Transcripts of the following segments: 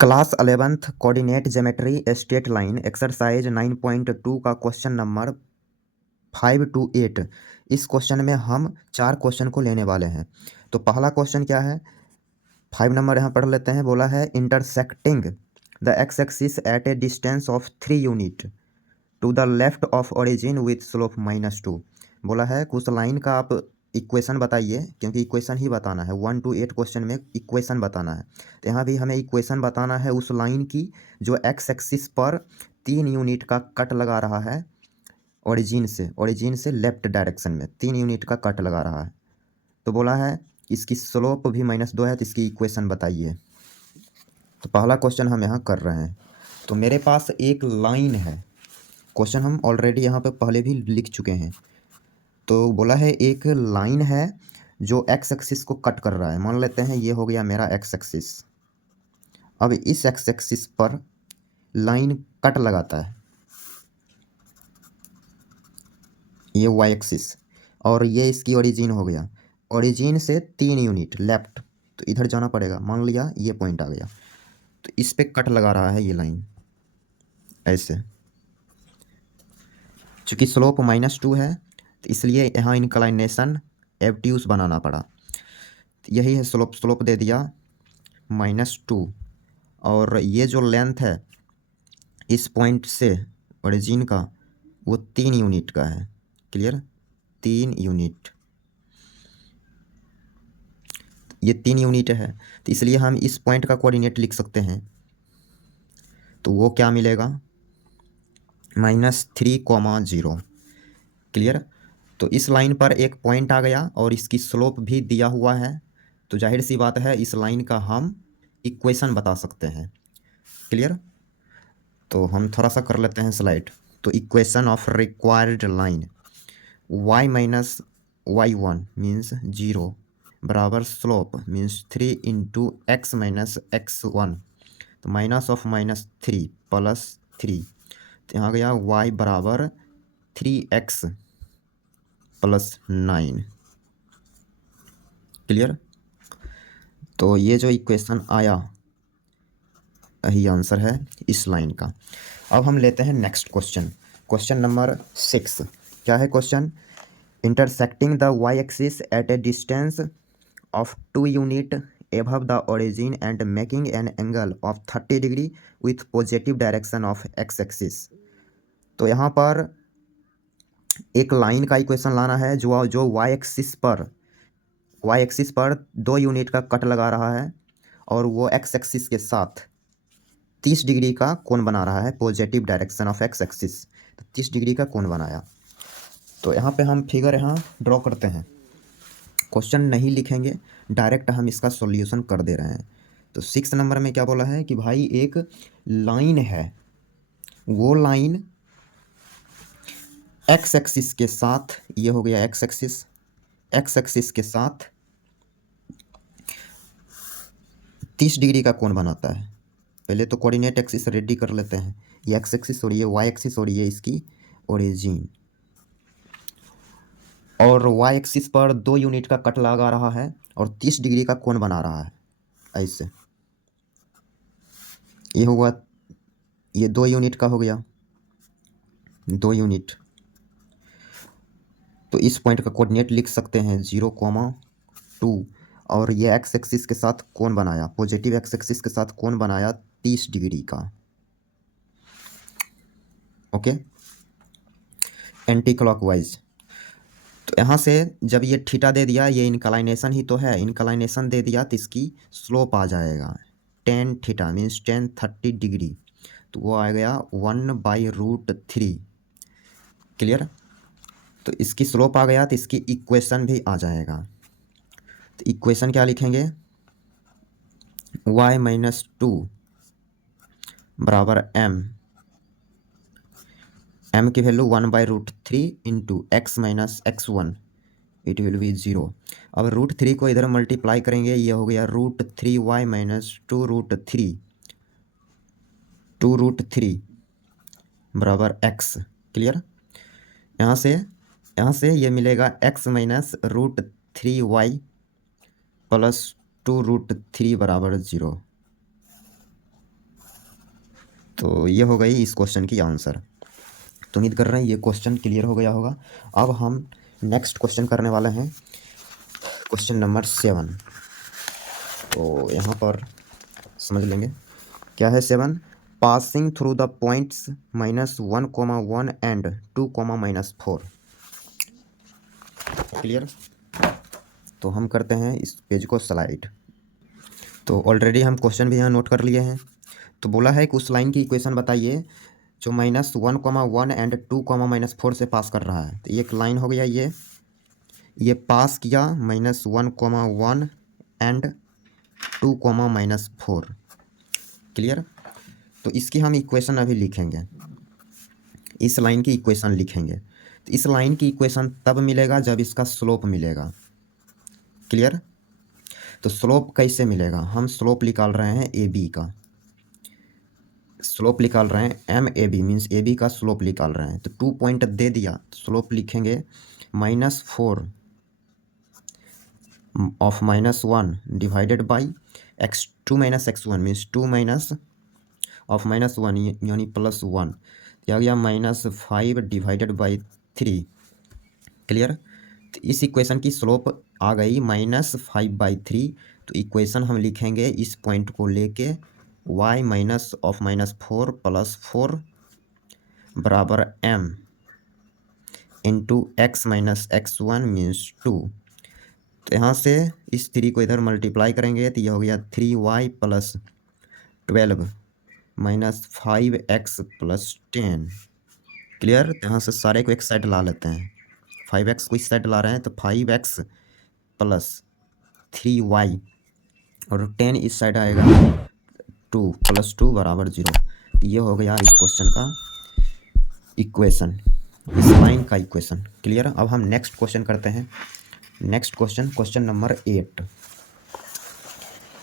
Class 11th coordinate geometry straight line exercise 9.2 का question number 5 to 8। इस question में हम 4 क्वेश्चन को लेने वाले हैं। तो पहला क्वेश्चन क्या है, 5 नंबर यहाँ पढ़ लेते हैं। बोला है intersecting the x axis at a distance of 3 unit to the left of origin with slope -2। बोला है कुछ लाइन का आप इक्वेशन बताइए, क्योंकि इक्वेशन ही बताना है। 1 to 8 क्वेश्चन में इक्वेशन बताना है। तो यहाँ भी हमें इक्वेशन बताना है उस लाइन की जो एक्स एक्सिस पर 3 यूनिट का कट लगा रहा है ओरिजिन से लेफ्ट डायरेक्शन में 3 यूनिट का कट लगा रहा है। तो बोला है इसकी स्लोप भी -2 है, तो इसकी इक्वेशन बताइए। तो पहला क्वेश्चन हम यहाँ कर रहे हैं। तो मेरे पास एक लाइन है, क्वेश्चन हम ऑलरेडी यहाँ पे पहले भी लिख चुके हैं। तो बोला है एक लाइन है जो एक्स एक्सिस को कट कर रहा है। मान लेते हैं ये हो गया मेरा एक्स एक्सिस। अब इस एक्स एक्सिस पर लाइन कट लगाता है, ये वाई एक्सिस, और ये इसकी ओरिजिन हो गया। ओरिजिन से 3 यूनिट लेफ्ट, तो इधर जाना पड़ेगा। मान लिया ये पॉइंट आ गया, तो इस पे कट लगा रहा है ये लाइन ऐसे। चूँकि स्लोप -2 है, तो इसलिए यहाँ इंक्लाइनेशन एब्ट्यूस बनाना पड़ा। तो यही है स्लोप दे दिया -2, और ये जो लेंथ है इस पॉइंट से ओरिजिन का वो 3 यूनिट का है। क्लियर, 3 यूनिट, ये 3 यूनिट है, तो इसलिए हम इस पॉइंट का कोऑर्डिनेट लिख सकते हैं। तो वो क्या मिलेगा, -3,0। क्लियर। तो इस लाइन पर एक पॉइंट आ गया और इसकी स्लोप भी दिया हुआ है, तो जाहिर सी बात है इस लाइन का हम इक्वेशन बता सकते हैं। क्लियर। तो हम थोड़ा सा कर लेते हैं स्लाइड। तो equation of required line y minus y1 means 0 बराबर slope means 3 into x minus x1, तो -3 +3, तो यहाँ गया y बराबर 3x + 9। क्लियर। तो ये जो इक्वेशन आया यही आंसर है इस लाइन का। अब हम लेते हैं नेक्स्ट क्वेश्चन, क्वेश्चन नंबर 6। क्या है question, intersecting the y axis at a distance of 2 unit above the origin and making an angle of 30 degree with positive direction of x axis। तो यहाँ पर एक लाइन का इक्वेशन लाना है जो y एक्सिस पर 2 यूनिट का कट लगा रहा है, और वो x एक्सिस के साथ 30 डिग्री का कोण बना रहा है, positive direction of x axis. तो 30 डिग्री का कोण बनाया। तो यहाँ पे हम फिगर यहाँ ड्रॉ करते हैं, क्वेश्चन नहीं लिखेंगे, डायरेक्ट हम इसका सॉल्यूशन कर दे रहे हैं। तो 6 नंबर में क्या बोला है कि भाई एक लाइन है, वो लाइन एक्स एक्सिस के साथ, ये हो गया एक्स एक्सिस के साथ 30 डिग्री का कोण बनाता है। पहले तो कोऑर्डिनेट एक्सिस रेडी कर लेते हैं, ये एक्स एक्सिस और ये वाई एक्सिस और ये इसकी ओरिजिन, और वाई एक्सिस पर 2 यूनिट का कट लगा रहा है और 30 डिग्री का कोण बना रहा है ऐसे। ये होगा, ये 2 यूनिट का हो गया, 2 यूनिट। तो इस पॉइंट का कोऑर्डिनेट लिख सकते हैं 0,2, और ये एक्स एक्सिस के साथ कोण बनाया, पॉजिटिव एक्स एक्सिस के साथ कोण बनाया 30 डिग्री का। Okay, anti clockwise. तो यहाँ से जब ये थीटा दे दिया, ये इंक्लाइनेशन ही तो है, इंक्लाइनेशन दे दिया तो इसकी स्लोप आ जाएगा tan theta means tan 30 degree, तो वो आ गया 1/√3। क्लियर। तो इसकी स्लोप आ गया तो इसकी इक्वेशन भी आ जाएगा। तो इक्वेशन क्या लिखेंगे, y-2 बराबर m की value 1/√3 into x minus x1, it will be 0। अब √3 को इधर मल्टीप्लाई करेंगे, ये हो गया √3y माइनस 2√3 बराबर x। क्लियर। यहाँ से ये मिलेगा x माइनस √3y + 2√3 बराबर 0। तो ये हो गई इस क्वेश्चन की आंसर। तो उम्मीद कर रहे हैं ये क्वेश्चन क्लियर हो गया होगा। अब हम नेक्स्ट क्वेश्चन करने वाले हैं, क्वेश्चन नंबर 7। तो यहाँ पर समझ लेंगे क्या है 7। Passing through the points -1, 1 and 2, -4। Clear. तो हम करते हैं इस पेज को स्लाइड। तो ऑलरेडी हम क्वेश्चन भी यहाँ नोट कर लिए हैं। तो बोला है कि उस लाइन की इक्वेशन बताइए जो -1, 1 एंड 2, -4 से पास कर रहा है। तो एक लाइन हो गया ये पास किया -1, 1 एंड 2, -4। क्लियर। तो इसकी हम इक्वेशन अभी लिखेंगे, इस लाइन की इक्वेशन लिखेंगे। तो इस लाइन की इक्वेशन तब मिलेगा जब इसका स्लोप मिलेगा। क्लियर। तो स्लोप कैसे मिलेगा, हम स्लोप निकाल रहे हैं ए बी का, स्लोप निकाल रहे हैं MAB मीन्स AB का स्लोप निकाल रहे हैं। तो 2 पॉइंट दे दिया, तो स्लोप लिखेंगे -4 of -1 divided by x2 - x1 means 2 of -1 यानी +1, आ गया -5 डिवाइडेड बाई 3। क्लियर। तो इस इक्वेशन की स्लोप आ गई -5/3। तो इक्वेशन हम लिखेंगे इस पॉइंट को लेके y ऑफ -4 + 4 बराबर m into x - x1 means 2। तो यहाँ से इस 3 को इधर मल्टीप्लाई करेंगे तो ये हो गया 3y + 12 -5x + 10। क्लियर। तो यहाँ से सारे को एक साइड ला लेते हैं, 5x को इस साइड ला रहे हैं तो 5x + 3y और 10 इस साइड आएगा 2 + 2 बराबर 0। तो ये हो गया इस क्वेश्चन का इक्वेशन, इस लाइन का इक्वेशन। क्लियर। अब हम नेक्स्ट क्वेश्चन करते हैं। नेक्स्ट क्वेश्चन नंबर 8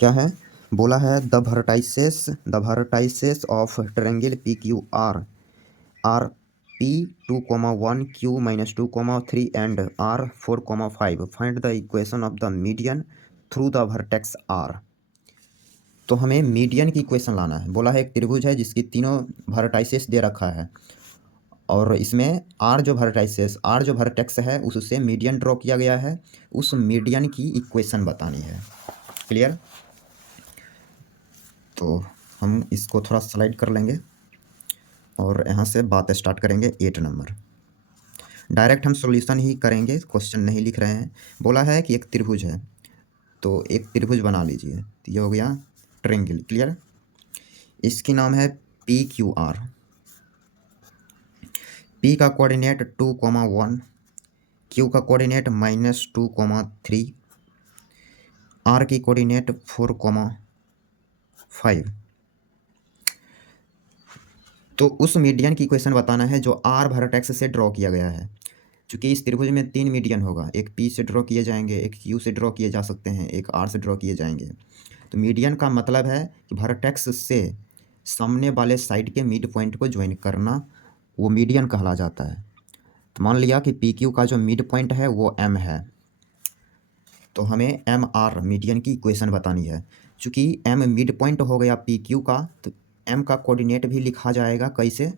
क्या है, बोला है the vertices of triangle PQR are P2, 1 Q - 2, 3 and R 4, 5 find the equation of the median through the vertex R। तो हमें मीडियन की इक्वेशन लाना है। बोला है एक त्रिभुज है जिसकी तीनों वर्टाइसेस दे रखा है और इसमें R जो वर्टेक्स है उससे मीडियन ड्रॉ किया गया है, उस मीडियन की इक्वेशन बतानी है। क्लियर। तो हम इसको थोड़ा स्लाइड कर लेंगे और यहाँ से बात स्टार्ट करेंगे 8 नंबर। डायरेक्ट हम सॉल्यूशन ही करेंगे, क्वेश्चन नहीं लिख रहे हैं। बोला है कि एक त्रिभुज है, तो एक त्रिभुज बना लीजिए। तो ये हो गया ट्रायंगल। क्लियर। इसकी नाम है PQR। P का कोऑर्डिनेट 2, 1, Q का कोऑर्डिनेट -2, 3, R की कोऑर्डिनेट 4, 5। तो उस मीडियन की इक्वेशन बताना है जो R वर्टेक्स से ड्रॉ किया गया है। चूँकि इस त्रिभुज में 3 मीडियन होगा, एक P से ड्रॉ किए जाएंगे, एक Q से ड्रॉ किए जा सकते हैं, एक R से ड्रॉ किए जाएंगे। तो मीडियन का मतलब है कि वर्टेक्स से सामने वाले साइड के मिड पॉइंट को ज्वाइन करना, वो मीडियन कहला जाता है। तो मान लिया कि PQ का जो मिड पॉइंट है वो M है, तो हमें MR मीडियन की इक्वेशन बतानी है। चूँकि M मिड पॉइंट हो गया PQ का, तो M का कोऑर्डिनेट भी लिखा जाएगा कैसे,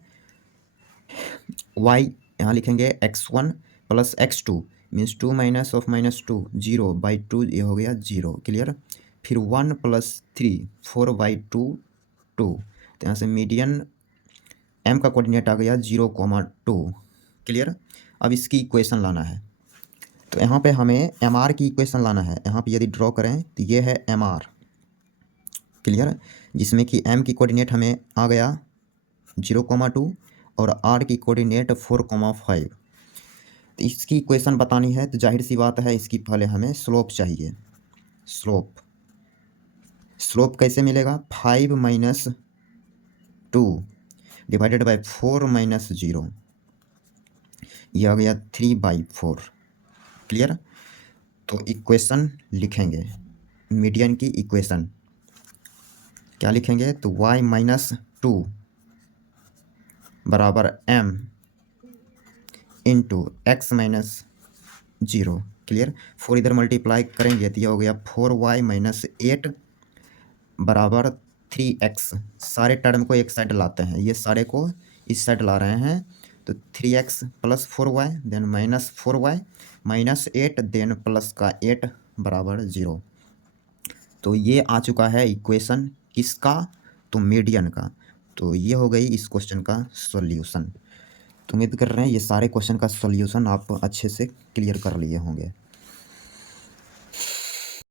y यहाँ लिखेंगे x1 + x2 मीन्स 2 - -2 0/2, ये हो गया 0। क्लियर। फिर 1 + 3 4/2 2। तो यहाँ से मीडियन M का कोऑर्डिनेट आ गया 0, 2। क्लियर। अब इसकी इक्वेशन लाना है, तो यहाँ पे हमें MR की इक्वेशन लाना है। यहाँ पे यदि ड्रॉ करें तो ये है MR। क्लियर। जिसमें कि M की कोऑर्डिनेट हमें आ गया 0, 2 और R की कोऑर्डिनेट 4, 5। तो इसकी इक्वेशन बतानी है, तो जाहिर सी बात है इसकी पहले हमें स्लोप चाहिए। स्लोप कैसे मिलेगा, 5 - 2 डिवाइडेड बाई 4 - 0, यह आ गया 3/4। क्लियर। तो इक्वेशन लिखेंगे, मीडियन की इक्वेशन क्या लिखेंगे, तो y - 2 बराबर m इंटू x - 0। क्लियर। 4 इधर मल्टीप्लाई करेंगे तो यह हो गया 4y - 8 बराबर 3x, सारे टर्म को एक साइड लाते हैं, ये सारे को इस साइड ला रहे हैं, तो 3x plus 4y then minus 4y minus 8 then plus का 8 बराबर 0। तो ये आ चुका है इक्वेशन किसका, तो मीडियन का। तो ये हो गई इस क्वेश्चन का सॉल्यूशन। तो उम्मीद कर रहे हैं ये सारे क्वेश्चन का सॉल्यूशन आप अच्छे से क्लियर कर लिए होंगे।